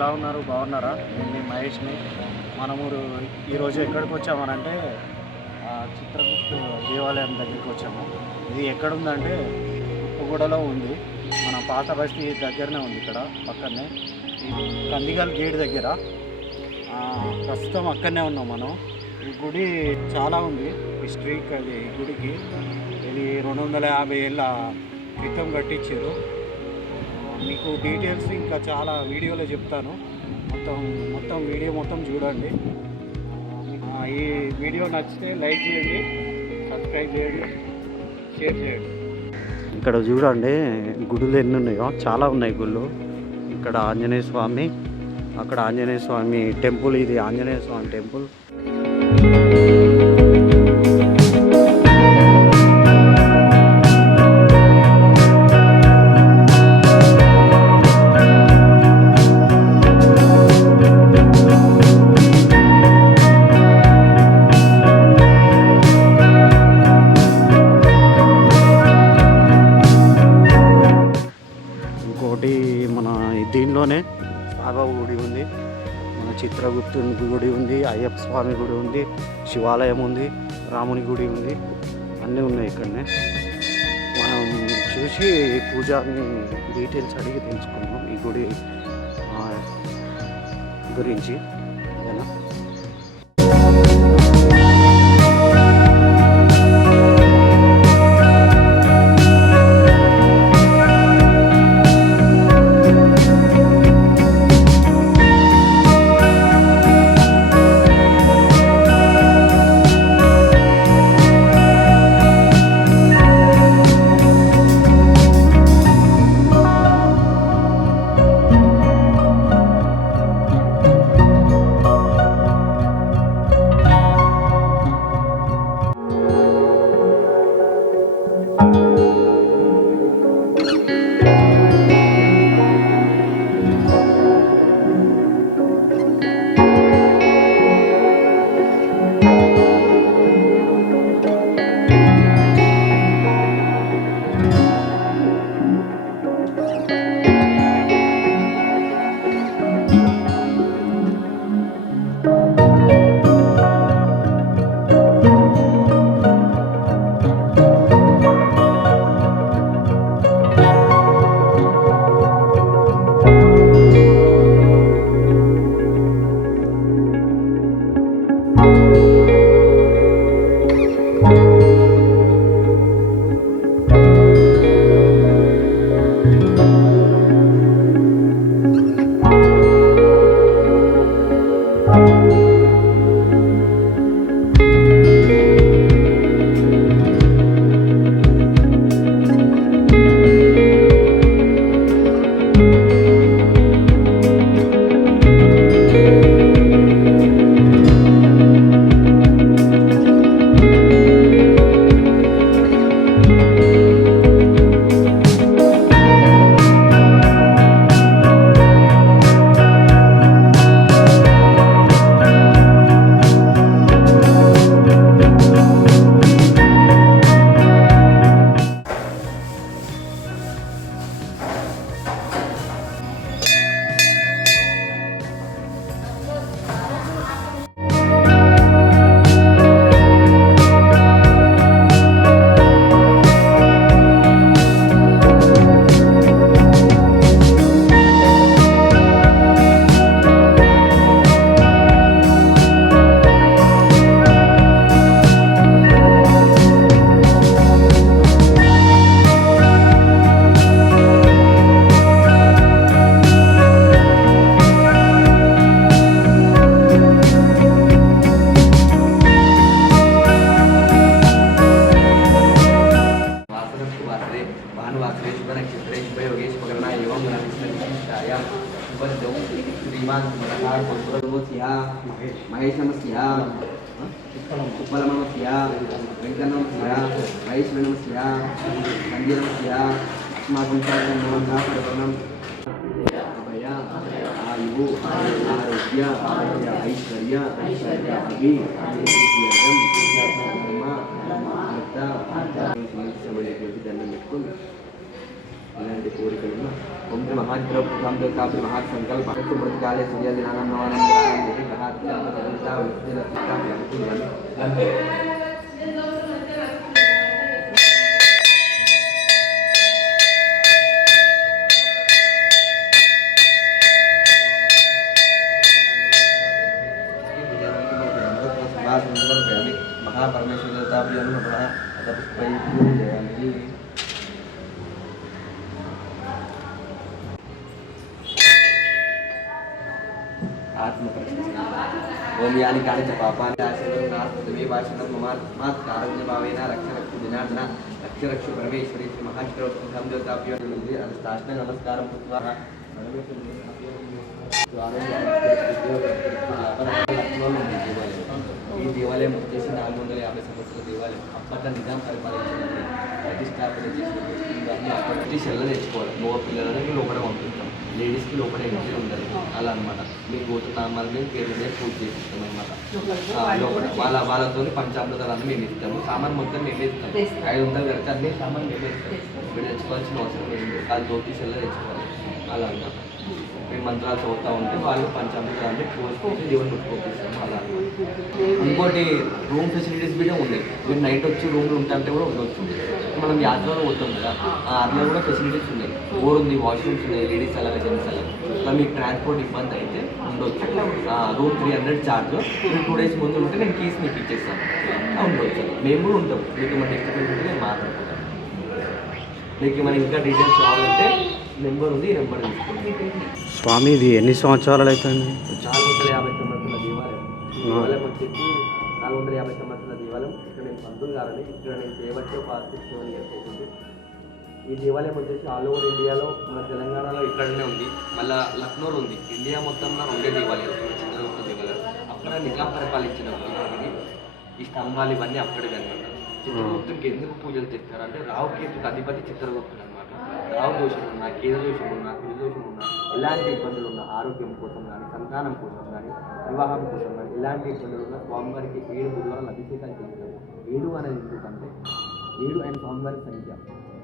ఎలా ఉన్నారు? బాగున్నారా? నేను మీ మహేష్ని. మనము ఈరోజు ఎక్కడికి వచ్చామనంటే చిత్రగుప్త దేవాలయం దగ్గరికి వచ్చాము. ఇది ఎక్కడుందంటే ఉప్పుగూడలో ఉంది. మన పాత బస్తీ దగ్గరనే ఉంది, ఇక్కడ పక్కనే ఈ కందిగల్ గేట్ దగ్గర. ప్రస్తుతం అక్కడనే ఉన్నాం మనం. ఈ గుడి చాలా ఉంది హిస్టరీ. అది గుడికి ఇది 250 ఏళ్ళ క్రితం కట్టించారు. మీకు డీటెయిల్స్ ఇంకా చాలా వీడియోలో చెప్తాను. మొత్తం వీడియో మొత్తం చూడండి. ఈ వీడియో నచ్చితే లైక్ చేయండి, సబ్స్క్రైబ్ చేయండి, షేర్ చేయండి. ఇక్కడ చూడండి గుడులు ఎన్ని ఉన్నాయో, చాలా ఉన్నాయి గుళ్ళు. ఇక్కడ ఆంజనేయ స్వామి, అక్కడ ఆంజనేయ స్వామి టెంపుల్. ఇది ఆంజనేయ స్వామి టెంపుల్. ఇంకోటి మన దీనిలోనే సాయిబాబా గుడి ఉంది, మన చిత్రగుప్తుని గుడి ఉంది, అయ్యప్ప స్వామి గుడి ఉంది, శివాలయం ఉంది, రాముని గుడి ఉంది, అన్నీ ఉన్నాయి ఇక్కడనే. మనం చూసి పూజారిని డీటెయిల్స్ అడిగి తెలుసుకున్నాం ఈ గుడి గురించి. ఓకేనా? महेश नमस्या उत्पल नमस्या वेंकट नमस्या महेश नमस्या संजय नमस्या अस्माकं सर्वं अभय आयु आरोग्य ऐश्वर्य अभि దండం పెట్టుకుని ఇలాంటి కోరికలను महाज्ञाम देवता महासंकल्प मृतकाले सूर्यादिनानां नवानां देहि महापरमेश्वर देवता ओम यानी कानि च पापानि आश्रमे वाचनं ममात् कारुण्यभावेन रक्ष जनार्दन रक्ष परमेश्वरी श्री महाष्टोत्तम देवताभ्यो नमः अष्टाष्टांग नमस्कारं कृत्वा ఈ దేవాలయం వచ్చేసి 450 సంవత్సరాల దేవాలయం అప్పట్లో నిజాం పరిపాలించినప్పుడు ప్రతిష్టాపన చేసినప్పుడు ఇవన్నీ అప్పటి సెల్ల తెచ్చుకోవాలి మగ పిల్లలకి లోపల పంపిస్తాం లేడీస్కి లోపల ఎంట్రీ ఉండదు అలా అనమాట మీ గోత్రనామాలని పేరు మీద పూజ చేపిస్తాం అనమాట లోపల వాళ్ళతో పంచామృతాలన్నీ మేము ఇస్తాము సామాన్ మొత్తం మేమే ఇస్తాం 500 కడితే అన్ని సామాన్ మేమే ఇస్తాం ఇప్పుడు తెచ్చుకోవాల్సిన అవసరం లేదు అది జ్యోతి సెల్ల తెచ్చుకోవాలి అలా అనమాట మేము మంత్రాలు చదువుతూ ఉంటే వాళ్ళు పంచామృతాలన్నీ పోసి దేవుని ముట్టుకోపిస్తాము అలా ఇంకోటి రూమ్ ఫెసిలిటీస్ కూడా ఉన్నాయి మీరు నైట్ వచ్చి రూమ్లు ఉంటాంటే కూడా ఉండొచ్చు మనం యాత్రలో పోతాం కదా ఆ యాత్రలో కూడా ఫెసిలిటీస్ ఉన్నాయి బోర్ ఉంది వాష్రూమ్స్ ఉన్నాయి లేడీస్ అలాగే జెంట్స్ అలాగే ఇలా మీకు ట్రాన్స్పోర్ట్ ఇబ్బంది అయితే ఉండొచ్చు రూమ్ 300 ఛార్జ్ మీరు 2 days ముందు ఉంటే నేను కీస్ మీకు ఇచ్చేస్తాను ఉండొచ్చు మేము కూడా ఉంటాం మీకు మన డిస్ట్రిక్ట్ ఉంటే నేను మాట్లాడుకుంటాను మీకు మన ఇంకా డీటెయిల్స్ కావాలంటే నెంబర్ ఉంది ఈ నెంబర్ తీసుకోండి స్వామి ఇది ఎన్ని సంవత్సరాలు అవుతుంది 450 సంవత్సరాల దేవాలయం వచ్చేసి 450 సంవత్సరాల దేవాలయం ఇక్కడ నేను పంతులు గారని ఇక్కడ నేను చేయబట్టి ఒక 6-7 years అవుతుంది ఈ దేవాలయం వచ్చేసి ఆల్ ఓవర్ ఇండియాలో మన తెలంగాణలో ఇక్కడనే ఉంది మళ్ళీ లక్నోలో ఉంది ఇండియా మొత్తంలో 2 దేవాలయాలు చిత్రగుప్త దేవాలయం అక్కడ నిజాం పరిపాలించినప్పుడు ఇది ఈ స్తంభాలు ఇవన్నీ అక్కడివి అనమాట చిత్రగుప్తుడికి ఎందుకు పూజలు చేస్తారంటే రావుకేతుకు అధిపతి చిత్రగుప్తుడు అనమాట రావు దోషం ఉన్నా కేద దోషం ఉన్నా కుడి దోషం ఉన్నా ఎలాంటి ఇబ్బందులు ఉన్నా ఆరోగ్యం కోసం కానీ సంతానం కోసం కానీ వివాహం కోసం కానీ ఎలాంటి ఇబ్బందులు ఉన్నా స్వామివారికి 7 బుధవారాలు అభిషేకాలు చేస్తారు 7 అనేది ఎందుకంటే 7 ఆయన స్వామివారి సంఖ్య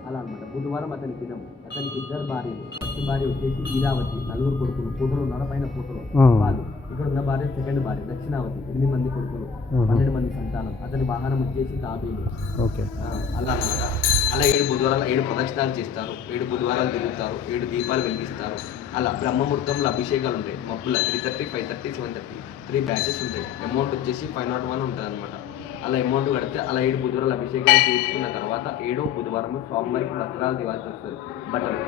అలా అనమాట బుధవారం అతని దినం అతనికి 2 భార్యలు ఫస్ట్ భార్య వచ్చేసి ఈరావతి 4 కొడుకులు ఫోటోలు ఉన్నారు పైన ఫోటోలు వాళ్ళు ఇక్కడ ఉన్న భార్య సెకండ్ భార్య దక్షిణావతి 8 మంది కొడుకులు 12 మంది సంతానం అతని వాహనం వచ్చేసి తాబేలు అలా అనమాట అలా 7 బుధవారాలు 7 ప్రదక్షిణాలు చేస్తారు 7 బుధవారాలు తిరుగుతారు 7 దీపాలు వెలిగిస్తారు అలా బ్రహ్మముహూర్తంలో అభిషేకాలు ఉంటాయి మబ్బుల 3:30 5:30 7:30 3 బ్యాచెస్ ఉంటాయి అమౌంట్ వచ్చేసి 501 ఉంటుంది అనమాట అలా అమౌంట్ కడితే అలా 7 బుధవారాలు అభిషేకాలు చేసుకున్న తర్వాత 7వ బుధవారం స్వామివారికి వస్త్రాలు దివాల్సి వస్తుంది బట్టలు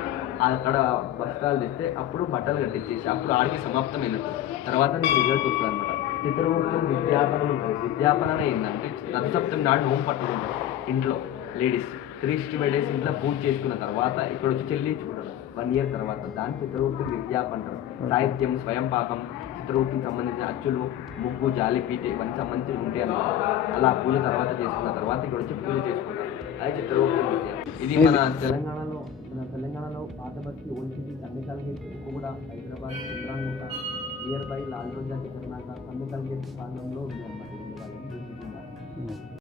అక్కడ వస్త్రాలు తెస్తే అప్పుడు బట్టలు కట్టించేసి అప్పుడు ఆడికి సమాప్తమైనట్టు తర్వాత నీకు రిజల్ట్ వస్తుంది అనమాట చిత్రగుప్తం విద్యాపనం ఉంటుంది విద్యాపనం ఏంటంటే రథసప్తమి నాడు హోమ్ పట్టుకుంటారు ఇంట్లో లేడీస్ 365 days ఇంట్లో పూజ చేసుకున్న తర్వాత ఇక్కడ వచ్చి చెల్లించుకుంటారు 1 year తర్వాత దాన్ని చిత్రగుప్తుడు విద్యాప అంటారు సాహిత్యం స్వయం పాకం చిత్రగుప్తుకి సంబంధించిన అచ్చులు ముగ్గు జాలి పీట ఇవన్నీ సంబంధించి ఉంటాయి అన్నమాట అలా పూజ తర్వాత చేసుకున్న తర్వాత ఇక్కడ వచ్చి పూజ చేసుకుంటారు అది చిత్రగుప్తుడు విద్య ఇది మన తెలంగాణలో Pathabasti old city Kandikal gate కూడా హైదరాబాద్ చంద్రాంగుట నియర్ బై లాల్ రోజా కర్ణాటక కందికల్ గేట్ ప్రాంతంలో ఉంది అన్నమాట